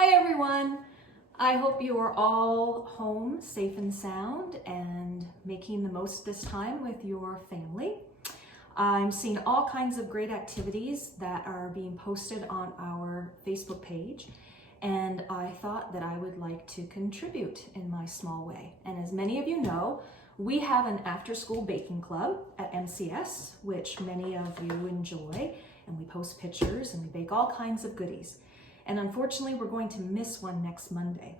Hi everyone! I hope you are all home safe and sound and making the most this time with your family. I'm seeing all kinds of great activities that are being posted on our Facebook page, and I thought that I would like to contribute in my small way. And as many of you know, we have an after-school baking club at MCS, which many of you enjoy, and we post pictures and we bake all kinds of goodies. And unfortunately, we're going to miss one next Monday.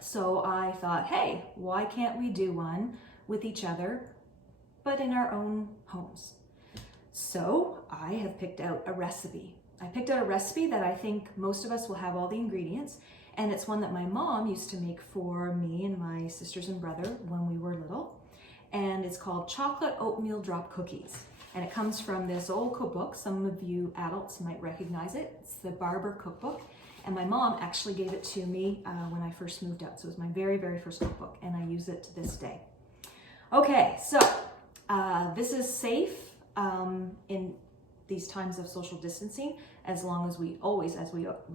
So I thought, hey, why can't we do one with each other, but in our own homes? So I have picked out a recipe. I picked out a recipe that I think most of us will have all the ingredients, and it's one that my mom used to make for me and my sisters and brother when we were little. And it's called chocolate oatmeal drop cookies. And it comes from this old cookbook. Some of you adults might recognize it. It's the Barber cookbook. And my mom actually gave it to me when I first moved out. So it was my very, very first cookbook, and I use it to this day. Okay, so this is safe in these times of social distancing, as long as we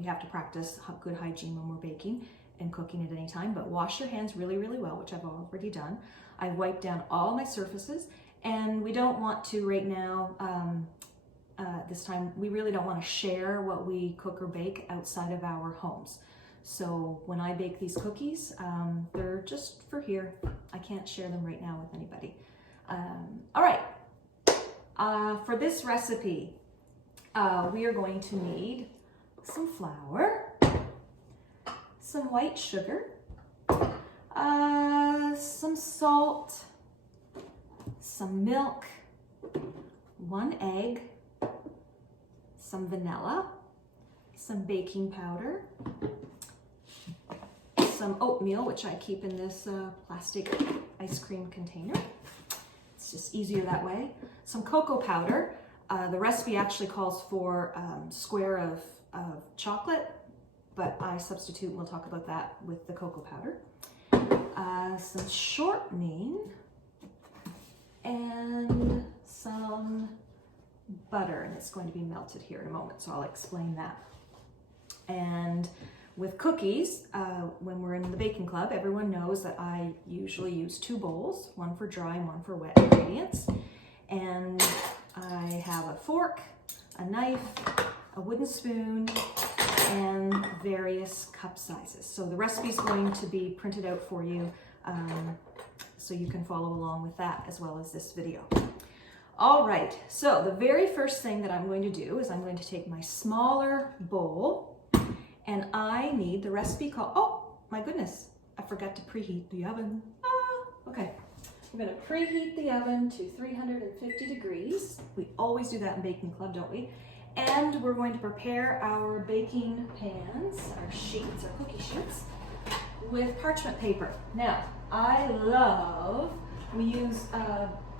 have to practice good hygiene when we're baking and cooking at any time. But wash your hands really, really well, which I've already done. I wiped down all my surfaces. And we don't want to right now, this time, we really don't want to share what we cook or bake outside of our homes. So when I bake these cookies, they're just for here. I can't share them right now with anybody. All right, for this recipe, we are going to need some flour, some white sugar, some salt, some milk, 1 egg, some vanilla, some baking powder, some oatmeal, which I keep in this plastic ice cream container. It's just easier that way. Some cocoa powder. The recipe actually calls for a square of chocolate, but I substitute, and we'll talk about that, with the cocoa powder. Some shortening, and some butter, and it's going to be melted here in a moment, so I'll explain that. And with cookies, when we're in the baking club, everyone knows that I usually use 2 bowls, one for dry and one for wet ingredients. And I have a fork, a knife, a wooden spoon, and various cup sizes. So the recipe is going to be printed out for you, so you can follow along with that as well as this video. All right, so the very first thing that I'm going to do is I'm going to take my smaller bowl, and I need the recipe called, oh my goodness, I forgot to preheat the oven. Okay, we're gonna preheat the oven to 350 degrees. We always do that in baking club, don't we? And we're going to prepare our baking pans, our sheets, our cookie sheets, with parchment paper. Now, we use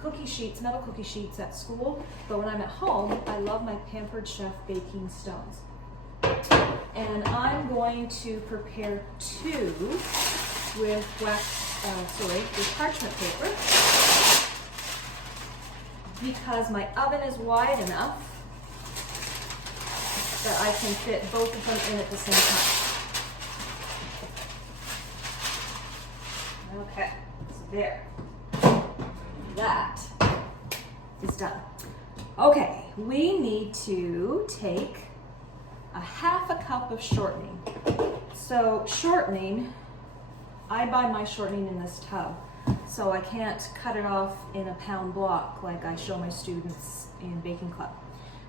cookie sheets, metal cookie sheets at school, but when I'm at home, I love my Pampered Chef baking stones. And I'm going to prepare 2 with with parchment paper, because my oven is wide enough that I can fit both of them in at the same time. Okay, so there. That is done. Okay, we need to take a 1/2 cup of shortening. So shortening, I buy my shortening in this tub, so I can't cut it off in a pound block like I show my students in baking club.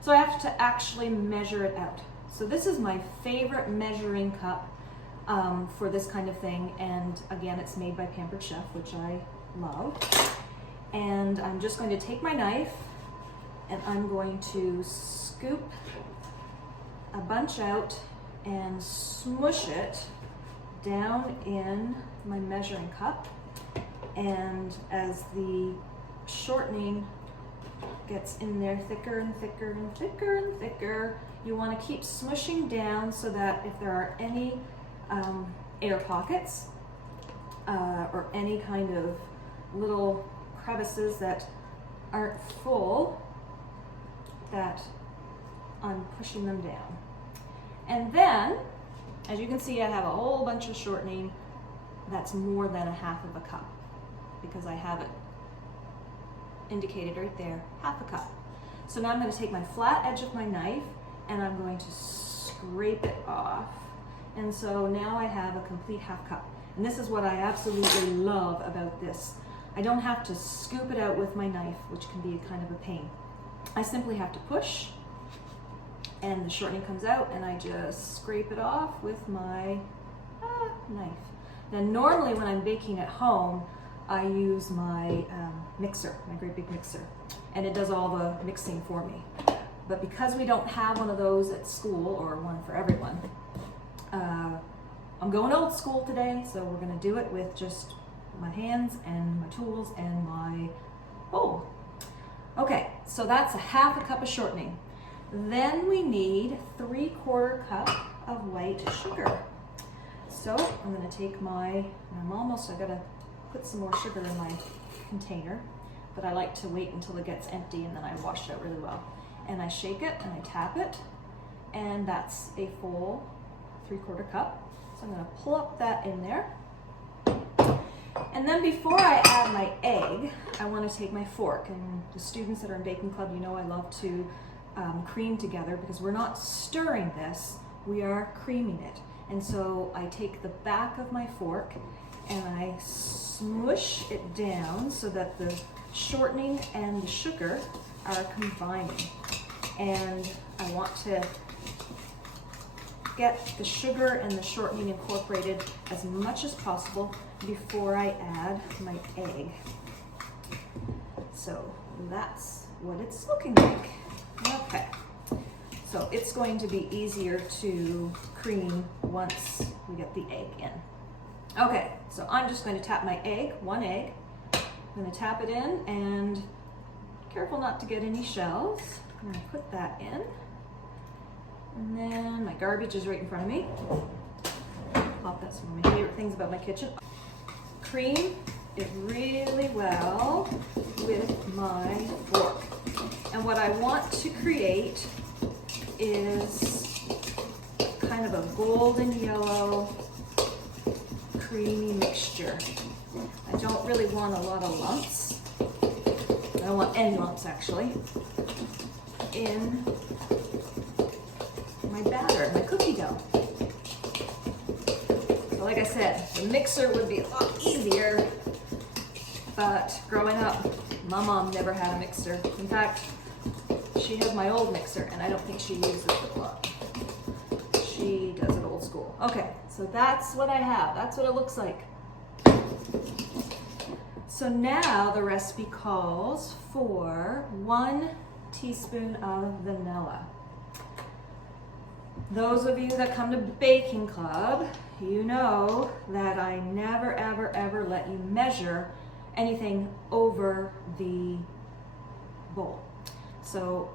So I have to actually measure it out. So this is my favorite measuring cup for this kind of thing, and again, it's made by Pampered Chef, which I love. And I'm just going to take my knife, and I'm going to scoop a bunch out and smush it down in my measuring cup. And as the shortening gets in there thicker and thicker and thicker and thicker, you want to keep smushing down so that if there are any air pockets or any kind of little crevices that aren't full, that I'm pushing them down. And then As you can see, I have a whole bunch of shortening. That's more than a half of a cup because I have it indicated right there, half a cup. So now I'm going to take my flat edge of my knife and I'm going to scrape it off. And so now I have a complete half cup. And this is what I absolutely love about this. I don't have to scoop it out with my knife, which can be kind of a pain. I simply have to push and the shortening comes out and I just scrape it off with my knife. Now normally when I'm baking at home, I use my mixer, my great big mixer, and it does all the mixing for me. But because we don't have one of those at school, or one for everyone, I'm going old school today, so we're gonna do it with just my hands and my tools and my bowl. Okay, so that's a half a cup of shortening. Then we need 3/4 cup of white sugar. So I'm gonna take I gotta put some more sugar in my container, but I like to wait until it gets empty and then I wash it out really well. And I shake it and I tap it, and that's a full 3/4 cup. So I'm gonna plop that in there. And then before I add my egg, I wanna take my fork, and the students that are in baking club, you know I love to cream together because we're not stirring this, we are creaming it. And so I take the back of my fork and I smush it down so that the shortening and the sugar are combining. And I want to get the sugar and the shortening incorporated as much as possible before I add my egg. So that's what it's looking like. Okay, so it's going to be easier to cream once we get the egg in. Okay, so I'm just going to tap my egg, one egg. I'm going to tap it in and careful not to get any shells. I'm going to put that in. And then my garbage is right in front of me. Pop, that's one of my favorite things about my kitchen. Cream it really well with my fork. And what I want to create is kind of a golden yellow creamy mixture. I don't really want a lot of lumps. I don't want any lumps actually in my batter, my cookie dough. So like I said, the mixer would be a lot easier, but growing up, my mom never had a mixer. In fact, she has my old mixer and I don't think she uses it a lot. She does it old school. Okay, so that's what I have. That's what it looks like. So now the recipe calls for 1 teaspoon of vanilla. Those of you that come to baking club, you know that I never, ever, ever let you measure anything over the bowl. So,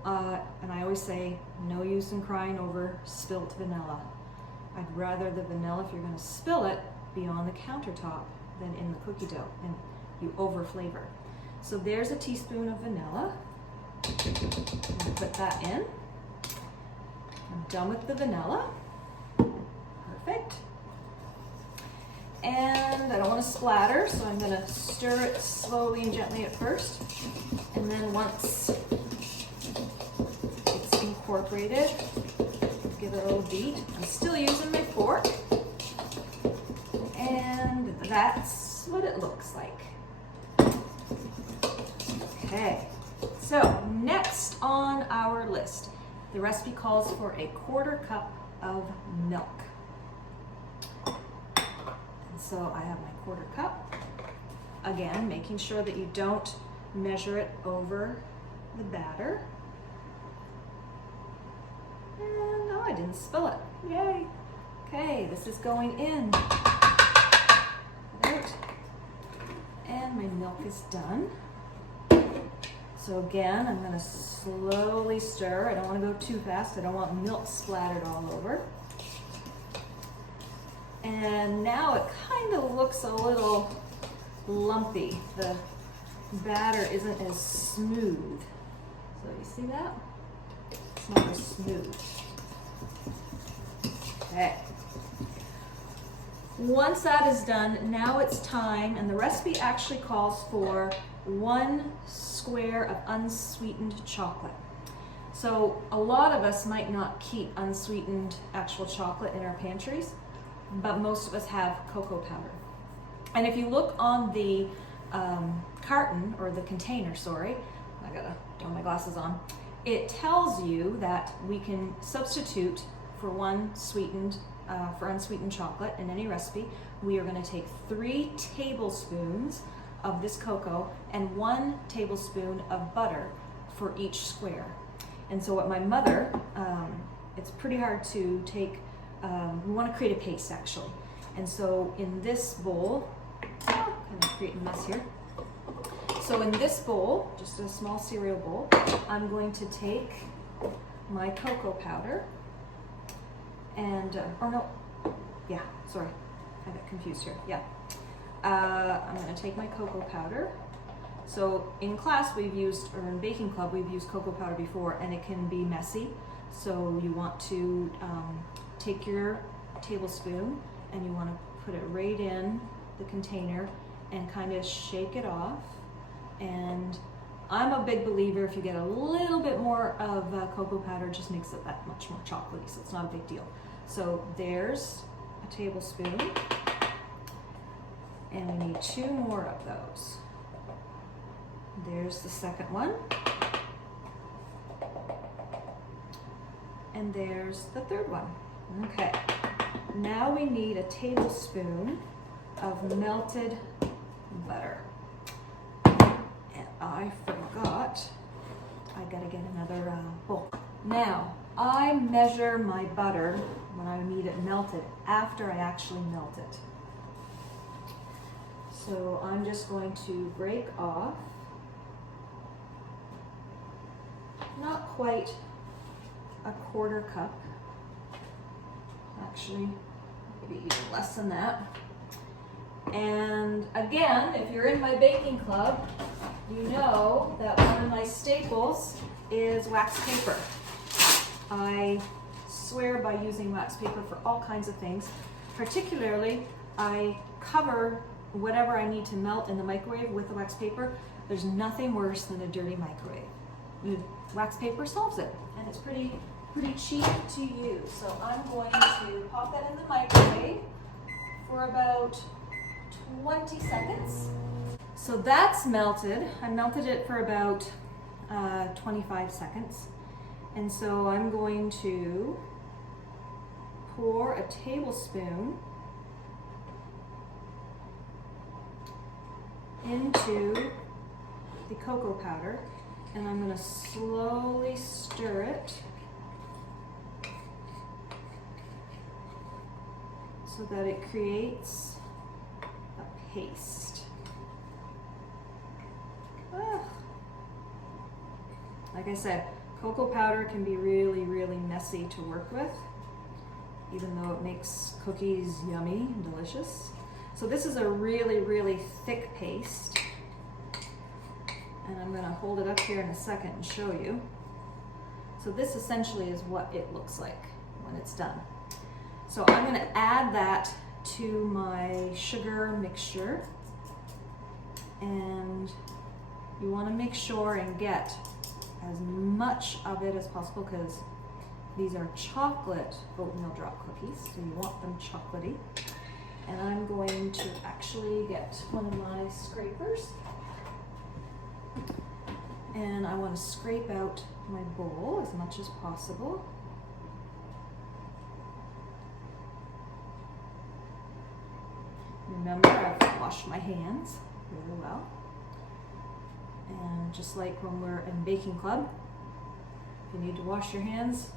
and I always say, no use in crying over spilt vanilla. I'd rather the vanilla, if you're gonna spill it, be on the countertop than in the cookie dough, and you over flavor. So there's a teaspoon of vanilla. I'm gonna put that in. I'm done with the vanilla. Perfect. And I don't want to splatter, so I'm going to stir it slowly and gently at first. And then once it's incorporated, give it a little beat. I'm still using my fork. And that's what it looks like. Okay, so next on our list, the recipe calls for a 1/4 cup of milk. And so I have my 1/4 cup. Again, making sure that you don't measure it over the batter. And no, I didn't spill it. Yay. Okay, this is going in. Right. And my milk is done. So again, I'm going to slowly stir. I don't want to go too fast. I don't want milk splattered all over. And now it kind of looks a little lumpy. The batter isn't as smooth. So you see that? It's not as smooth. Okay. Once that is done, now it's time, and the recipe actually calls for 1 square of unsweetened chocolate. So a lot of us might not keep unsweetened actual chocolate in our pantries, but most of us have cocoa powder. And if you look on the carton, or the container, sorry, I gotta throw my glasses on, it tells you that we can substitute for for unsweetened chocolate in any recipe. We are going to take 3 tablespoons of this cocoa and 1 tablespoon of butter for each square. And so what my mother, it's pretty hard to take, we want to create a paste actually. And so in this bowl, kind of creating a mess here. So in this bowl, just a small cereal bowl, I'm going to take my cocoa powder and, I got confused here, yeah. I'm gonna take my cocoa powder. So in class we've used, or in baking club, we've used cocoa powder before, and it can be messy. So you want to take your tablespoon and you want to put it right in the container and kind of shake it off. And I'm a big believer, if you get a little bit more of cocoa powder, it just makes it that much more chocolatey, so it's not a big deal. So there's a tablespoon, and we need 2 more of those. There's the second one, and there's the third one. Okay, now we need a tablespoon of melted butter. And I forgot, I gotta get another bowl. Now, I measure my butter when I need it melted after I actually melt it. So I'm just going to break off, not quite a 1/4 cup, actually maybe even less than that. And again, if you're in my baking club, you know that one of my staples is wax paper. I swear by using wax paper for all kinds of things. Particularly, I cover whatever I need to melt in the microwave with the wax paper. There's nothing worse than a dirty microwave. Wax paper solves it, and it's pretty cheap to use. So I'm going to pop that in the microwave for about 20 seconds. So that's melted. I melted it for about 25 seconds. And so I'm going to pour a tablespoon into the cocoa powder, and I'm going to slowly stir it so that it creates a paste. Like I said, cocoa powder can be really, really messy to work with, even though it makes cookies yummy and delicious. So this is a really, really thick paste. And I'm gonna hold it up here in a second and show you. So this essentially is what it looks like when it's done. So I'm gonna add that to my sugar mixture. And you wanna make sure and get as much of it as possible, because these are chocolate oatmeal drop cookies, so you want them chocolatey. And I'm going to actually get one of my scrapers, and I want to scrape out my bowl as much as possible. Remember, I've washed my hands really well. And just like when we're in baking club, if you need to wash your hands,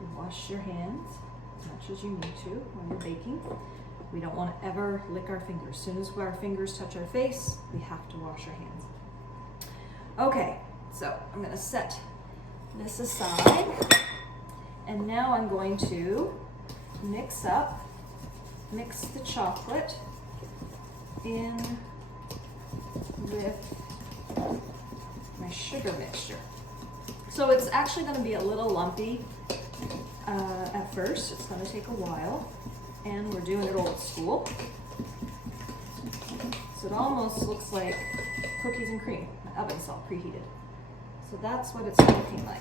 you wash your hands as much as you need to when you're baking. We don't want to ever lick our fingers. As soon as our fingers touch our face, we have to wash our hands. Okay, so I'm going to set this aside, and now I'm going to mix the chocolate in with my sugar mixture. So it's actually going to be a little lumpy at first. It's going to take a while. and we're doing it old school. So it almost looks like cookies and cream. My oven's all preheated. So that's what it's looking like.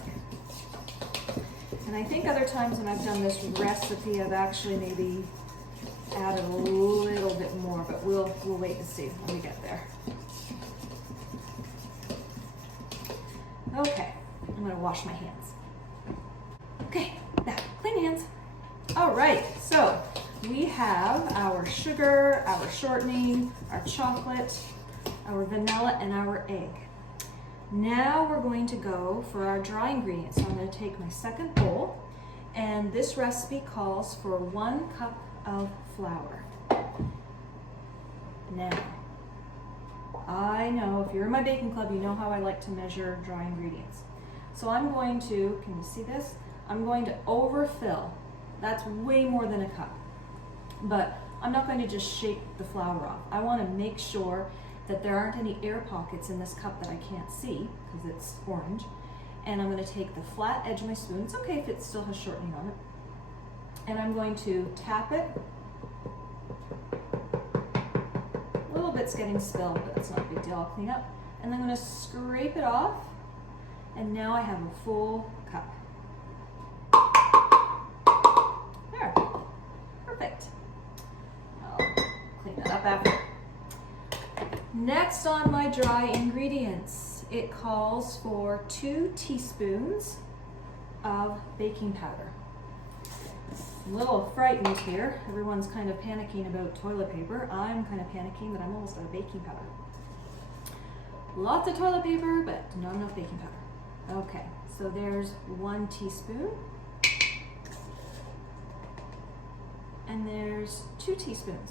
And I think other times when I've done this recipe, I've actually maybe added a little bit more, but we'll wait and see when we get there. Okay, I'm gonna wash my hands. Okay, now, clean hands. All right, so we have our sugar, our shortening, our chocolate, our vanilla, and our egg. Now we're going to go for our dry ingredients. So I'm going to take my second bowl, and this recipe calls for 1 cup of flour. Now, I know if you're in my baking club, you know how I like to measure dry ingredients. So I'm going to, can you see this? I'm going to overfill. That's way more than a cup. But I'm not going to just shake the flour off. I want to make sure that there aren't any air pockets in this cup that I can't see because it's orange. And I'm going to take the flat edge of my spoon. It's okay if it still has shortening on it. And I'm going to tap it. A little bit's getting spilled, but that's not a big deal. I'll clean up. And I'm going to scrape it off. And now I have a full cup. There. Perfect. I'll clean it up after. Next on my dry ingredients, it calls for 2 teaspoons of baking powder. I'm a little frightened here. Everyone's kind of panicking about toilet paper. I'm kind of panicking that I'm almost out of baking powder. Lots of toilet paper, but not enough baking powder. Okay, so there's 1 teaspoon. And there's 2 teaspoons.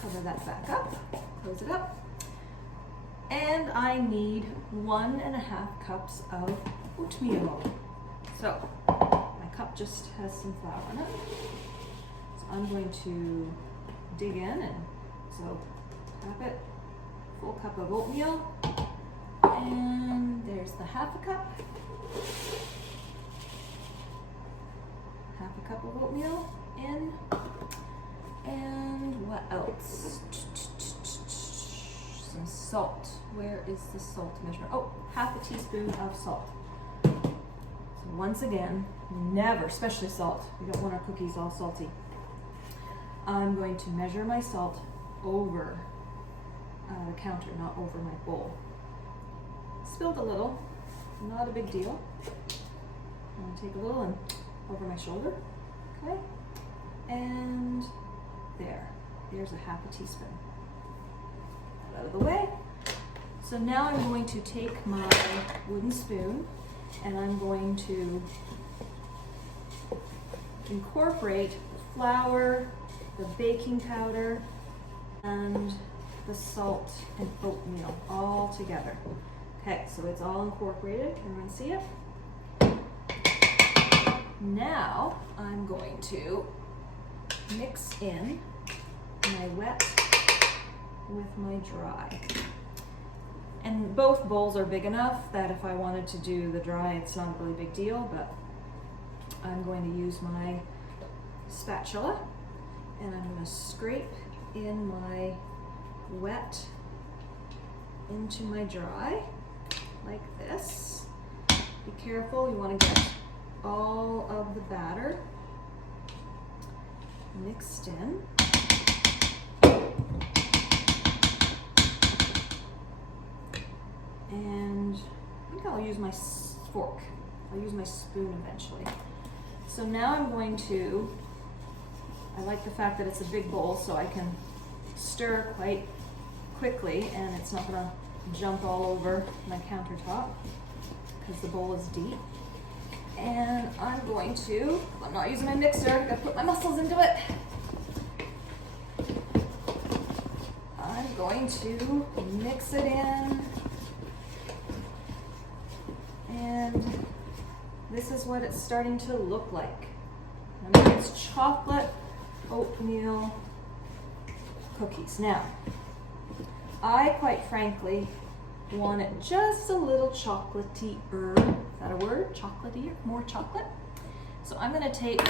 Cover that back up, close it up. And I need 1.5 cups of oatmeal. So my cup just has some flour in it. So I'm going to dig in and so tap it, full cup of oatmeal. And there's the 1/2 cup. 1/2 cup of oatmeal in. And what else? Some salt. Where is the salt measure? Oh, 1/2 teaspoon of salt. So once again, never, especially salt. We don't want our cookies all salty. I'm going to measure my salt over the counter, not over my bowl. Spilled a little, not a big deal. I'm going to take a little and over my shoulder. Okay, and there's a 1/2 teaspoon. That out of the way. So now I'm going to take my wooden spoon and I'm going to incorporate the flour, the baking powder, and the salt and oatmeal all together. Okay, so it's all incorporated. Can everyone see it? Now I'm going to mix in my wet with my dry. And both bowls are big enough that if I wanted to do the dry, it's not a really big deal, but I'm going to use my spatula and I'm going to scrape in my wet into my dry like this. Be careful, you want to get all of the batter mixed in. And I think I'll use my fork. I'll use my spoon eventually. So now I'm going to, I like the fact that it's a big bowl so I can stir quite quickly and it's not gonna jump all over my countertop because the bowl is deep. And I'm going to, I'm not using my mixer, I gotta put my muscles into it. I'm going to mix it in. And this is what it's starting to look like. I mean, it's chocolate oatmeal cookies. Now, I quite frankly want it just a little chocolatey-er. Is that a word? Chocolatey, more chocolate. So I'm going to take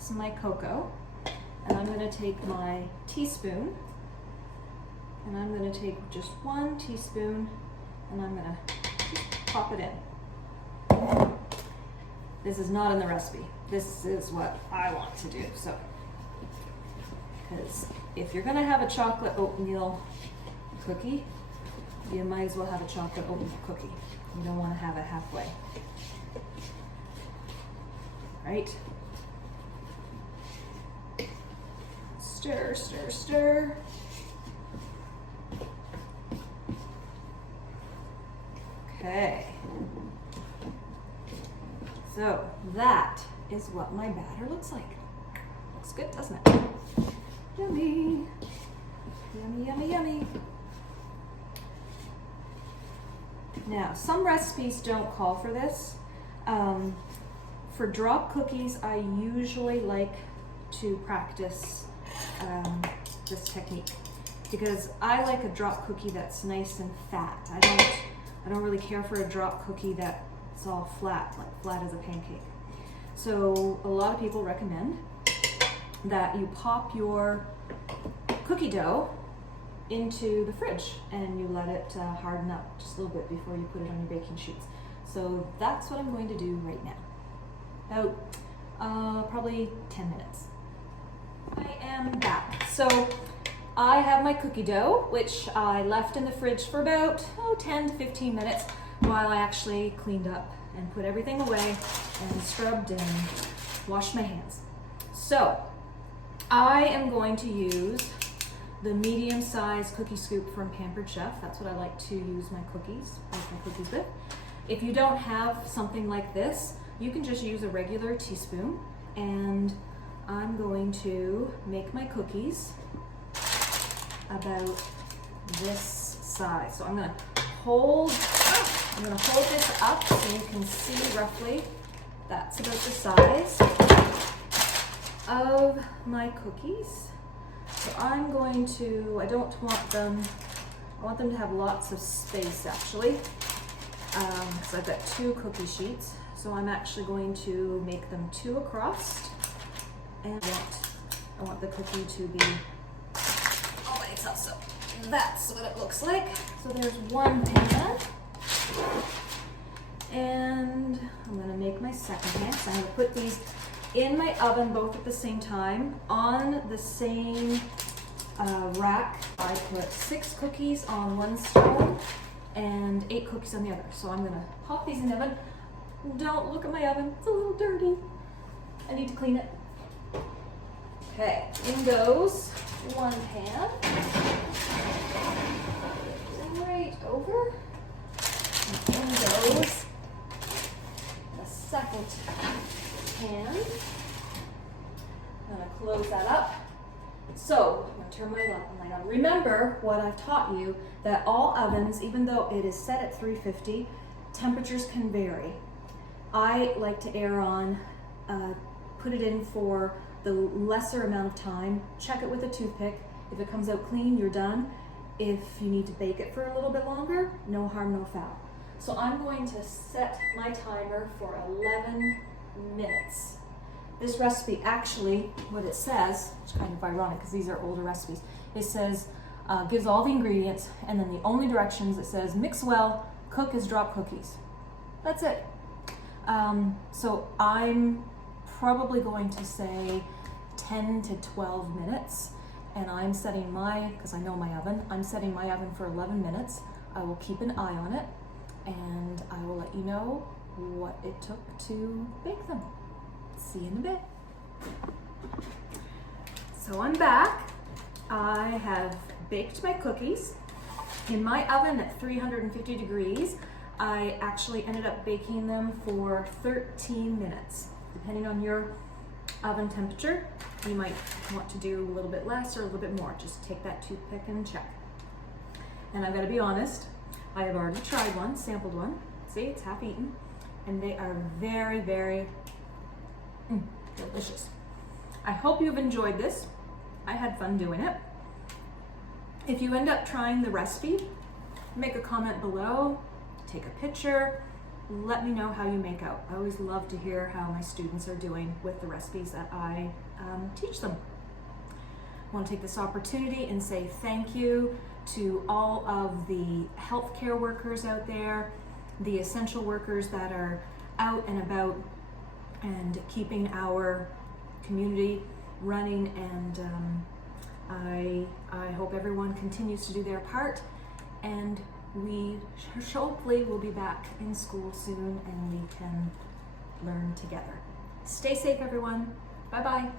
some my cocoa, and I'm going to take my teaspoon, and I'm going to take just 1 teaspoon, and I'm going to pop it in. This is not in the recipe. This is what I want to do. So, because if you're going to have a chocolate oatmeal cookie, you might as well have a chocolate oatmeal cookie. You don't want to have it halfway. Right? Stir, stir, stir. Okay. So that is what my batter looks like. Looks good, doesn't it? Yummy. Yummy, yummy, yummy. Now, some recipes don't call for this. For drop cookies, I usually like to practice this technique because I like a drop cookie that's nice and fat. I don't really care for a drop cookie that's all flat, like flat as a pancake. So a lot of people recommend that you pop your cookie dough into the fridge and you let it harden up just a little bit before you put it on your baking sheets. So that's what I'm going to do right now. About probably 10 minutes. I am back. So I have my cookie dough, which I left in the fridge for about 10 to 15 minutes while I actually cleaned up and put everything away and scrubbed and washed my hands. So I am going to use the medium-sized cookie scoop from Pampered Chef. That's what I like to use my cookies with. If you don't have something like this, you can just use a regular teaspoon, and I'm going to make my cookies about this size. So I'm gonna hold this up so you can see roughly that's about the size of my cookies. So I'm going to, I want them to have lots of space actually, because I've got 2 cookie sheets. So I'm actually going to make them 2 across, and I want the cookie to be all by itself. So that's what it looks like. So there's 1 pan, and I'm gonna make my second pan. So I'm gonna put these in my oven both at the same time on the same rack. I put 6 cookies on one stone and 8 cookies on the other. So I'm gonna pop these in the oven. Don't look at my oven, it's a little dirty. I need to clean it. Okay, in goes 1 pan. Right over. And in goes the second pan. I'm gonna close that up. So, I'm gonna turn my light on. Remember what I've taught you, that all ovens, even though it is set at 350, temperatures can vary. I like to err on, put it in for the lesser amount of time, check it with a toothpick. If it comes out clean, you're done. If you need to bake it for a little bit longer, no harm, no foul. So I'm going to set my timer for 11 minutes. This recipe actually, what it says, which is kind of ironic because these are older recipes, it says, gives all the ingredients, and then the only directions, it says, mix well, cook as drop cookies. That's it. So I'm probably going to say 10 to 12 minutes, and I'm setting because I know my oven, I'm setting my oven for 11 minutes. I will keep an eye on it, and I will let you know what it took to bake them. See you in a bit. So I'm back. I have baked my cookies in my oven at 350 degrees. I actually ended up baking them for 13 minutes. Depending on your oven temperature, you might want to do a little bit less or a little bit more. Just take that toothpick and check. And I've got to be honest, I have already tried one, sampled one. See, it's half eaten. And they are very, very delicious. I hope you've enjoyed this. I had fun doing it. If you end up trying the recipe, make a comment below, take a picture, let me know how you make out. I always love to hear how my students are doing with the recipes that I teach them. I want to take this opportunity and say thank you to all of the healthcare workers out there, the essential workers that are out and about and keeping our community running, and I hope everyone continues to do their part, and we hopefully will be back in school soon and we can learn together. Stay safe, everyone. Bye-bye.